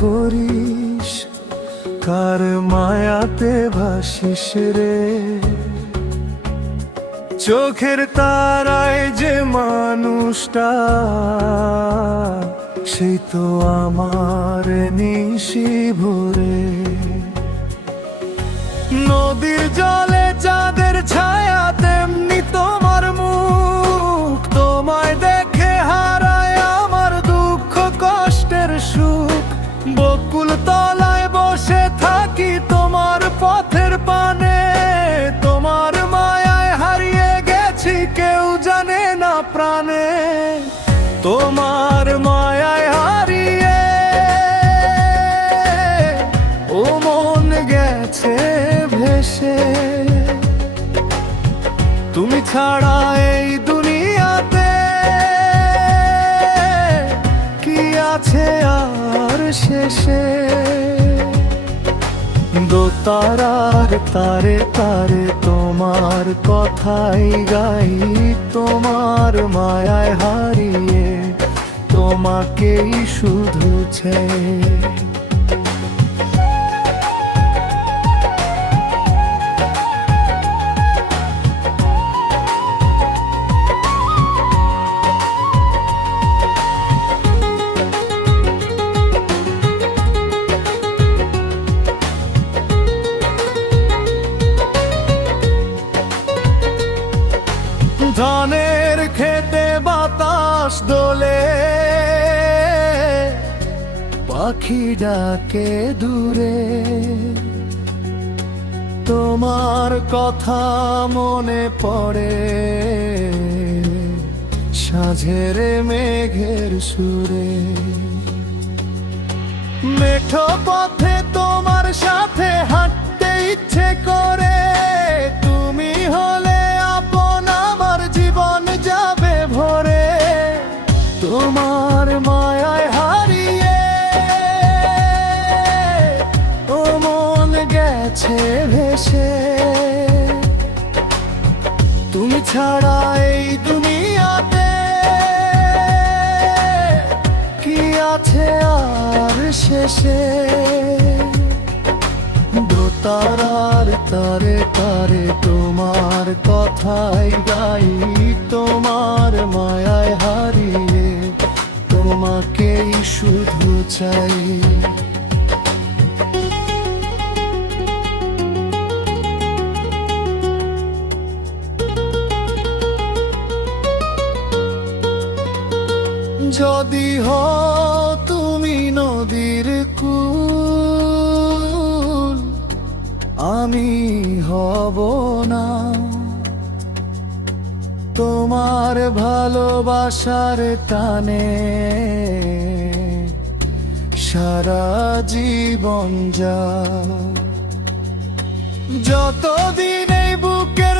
করিস, কার মায়াতে ভাসিস রে। চোখের তারায় যে মানুষটা, সেই তো আমার নিশি ভোরে। নদীর জলে চাঁদের ছায়া তেমনি তোমার মুখ, তোমায় দেখে হারায় আমার দুঃখ কষ্টের সুখ। বকুল তলায় বসে থাকি তোমার পথের পানে, তোমার মায়ায় হারিয়ে গেছি কেউ জানে না প্রাণে। তোমার মায়ায় হারিয়ে ও মন গেছে ভেসে। তুমি ছাড়া এই দুনিয়াতে কি আছে আর শেষে। দোতারার তারে তারে তোমার কথাই গাই, তোমার মায়ায় হারিয়ে তোমাকেই শুধু চাই। ধানের খেতে বাতাস দোলে, পাখি ডাকে দূরে। তোমার কথা মনে পড়ে সাঁঝের মেঘের সুরে। মেঠো পথে তোমার সাথে হাঁটতে ইচ্ছে করে, তুমি হলে আপন আমার জীবন যাবে ভরে। তোমার মায়ায় হারিয়ে ও মন গেছে ভেসে। তুমি ছাড়া এই দুনিয়াতে কি আছে আর শেষে। দোতারার তারে তারে তোমার কথাই গাই, তোমার মায়ায় হারিয়ে তোমাকেই শুধু চাই। যদি হও তুমি নদীর কূল, আমি হব না। তোমার ভালোবাসার টানে সারা জীবন যা। যতদিন এই বুকের